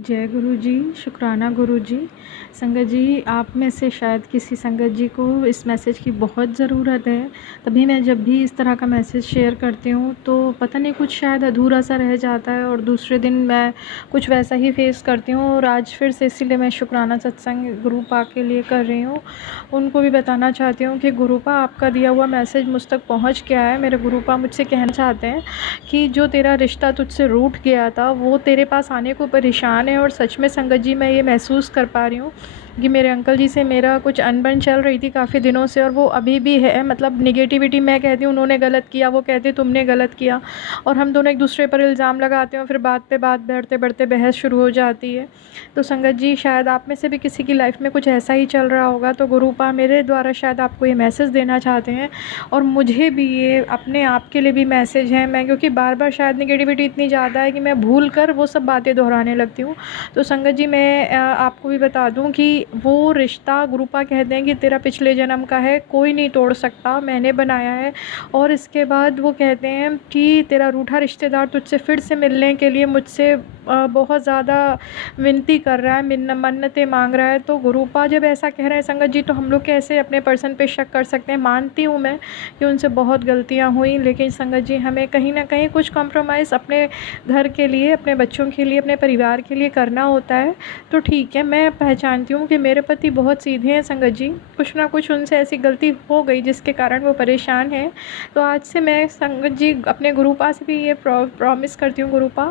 जय गुरु जी, शुक्राना गुरु जी। संगत जी, आप में से शायद किसी संगत जी को इस मैसेज की बहुत ज़रूरत है। तभी मैं जब भी इस तरह का मैसेज शेयर करती हूँ तो पता नहीं कुछ शायद अधूरा सा रह जाता है और दूसरे दिन मैं कुछ वैसा ही फेस करती हूँ। और आज फिर से इसीलिए मैं शुक्राना सत्संग गुरु पा के लिए कर रही हूँ। उनको भी बताना चाहती हूँ कि गुरु पा, आपका दिया हुआ मैसेज मुझ तक पहुँच गया है। मेरे गुरु पा मुझसे कहना चाहते हैं कि जो तेरा रिश्ता तुझसे रूठ गया था वो तेरे पास आने को परेशान है। और सच में संगत जी, मैं ये महसूस कर पा रही हूँ कि मेरे अंकल जी से मेरा कुछ अनबन चल रही थी काफ़ी दिनों से, और वो अभी भी है। मतलब निगेटिविटी, मैं कहती हूँ उन्होंने गलत किया, वो कहते तुमने गलत किया, और हम दोनों एक दूसरे पर इल्ज़ाम लगाते हैं। फिर बात पे बात बढ़ते बढ़ते बहस शुरू हो जाती है। तो संगत जी, शायद आप में से भी किसी की लाइफ में कुछ ऐसा ही चल रहा होगा। तो गुरुपा मेरे द्वारा शायद आपको ये मैसेज देना चाहते हैं, और मुझे भी ये अपने आप के लिए भी मैसेज है। मैं क्योंकि बार बार शायद निगेटिविटी इतनी ज़्यादा है कि मैं भूल कर वो सब बातें दोहराने लगती हूँ। तो संगत जी, मैं आपको भी बता दूँ कि वो रिश्ता गुरुपा कहते हैं कि तेरा पिछले जन्म का है, कोई नहीं तोड़ सकता, मैंने बनाया है। और इसके बाद वो कहते हैं कि तेरा रूठा रिश्तेदार तुझसे फिर से मिलने के लिए मुझसे बहुत ज़्यादा विनती कर रहा है, मन्नतें मांग रहा है। तो गुरुपा जब ऐसा कह रहे हैं संगत जी, तो हम लोग कैसे अपने पर्सन पे शक कर सकते हैं। मानती हूँ मैं कि उनसे बहुत गलतियाँ हुई, लेकिन संगत जी हमें कहीं ना कहीं कुछ कॉम्प्रोमाइज़ अपने घर के लिए, अपने बच्चों के लिए, अपने परिवार के लिए करना होता है। तो ठीक है, मैं पहचानती हूँ कि मेरे पति बहुत सीधे हैं संगत जी, कुछ ना कुछ उनसे ऐसी गलती हो गई जिसके कारण वो परेशान हैं। तो आज से मैं संगत जी अपने गुरुपा से भी ये प्रॉमिस करती हूँ गुरुपा,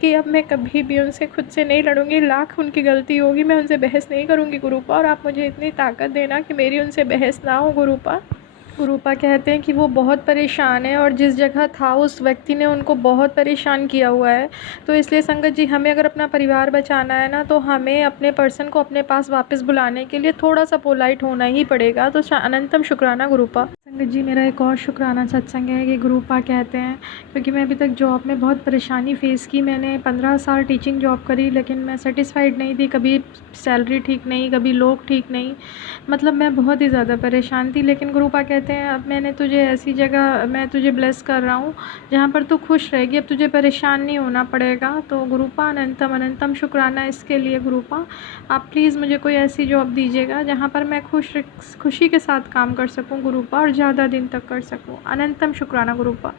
कि अब मैं कभी भी उनसे खुद से नहीं लड़ूंगी। लाख उनकी गलती होगी, मैं उनसे बहस नहीं करूँगी गुरुपा। और आप मुझे इतनी ताकत देना कि मेरी उनसे बहस ना हो गुरुपा। गुरुपा कहते हैं कि वो बहुत परेशान है, और जिस जगह था उस व्यक्ति ने उनको बहुत परेशान किया हुआ है। तो इसलिए संगत जी, हमें अगर अपना परिवार बचाना है ना, तो हमें अपने पर्सन को अपने पास वापस बुलाने के लिए थोड़ा सा पोलाइट होना ही पड़ेगा। तो अनंतम शुक्राना गुरुपा। संगत जी, मेरा एक और शुक्राना सत्संग है कि गुरुपा कहते हैं, क्योंकि मैं अभी तक जॉब में बहुत परेशानी फ़ेस की। मैंने 15 साल टीचिंग जॉब करी, लेकिन मैं सेटिस्फाइड नहीं थी। कभी सैलरी ठीक नहीं, कभी लोग ठीक नहीं, मतलब मैं बहुत ही ज़्यादा परेशान थी। लेकिन गुरुपा कहते हैं, अब मैंने तुझे ऐसी जगह, मैं तुझे ब्लेस कर रहा हूँ जहाँ पर तू खुश रहेगी, अब तुझे परेशान नहीं होना पड़ेगा। तो गुरुपा अनंतम अनंतम शुक्राना इसके लिए गुरुपा। आप प्लीज़ मुझे कोई ऐसी जॉब दीजिएगा जहाँ पर मैं खुशी के साथ काम कर सकूँ गुरुपा, और ज़्यादा दिन तक कर सकूँ। अनंतम शुक्राना गुरुपा।